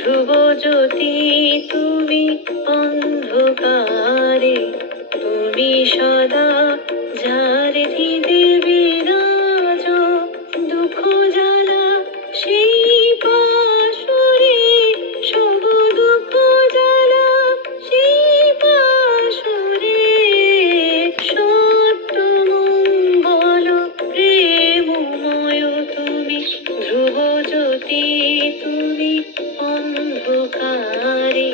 ধ্রুবজ্যোতি তুমি অন্ধকারে, তুমি সদা যার হৃদে বিরাজ, দুঃখ জ্বালা সেই পাশরে, সব দুঃখ জ্বালা সেই পাশরে। সত্য মঙ্গল প্রেমময় তুমি, ধ্রুবজ্যোতি তুমি অন্ধকারে।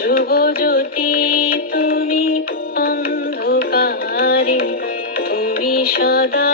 ধ্রুবজ্যোতি তুমি অন্ধকারে, তুমি সদা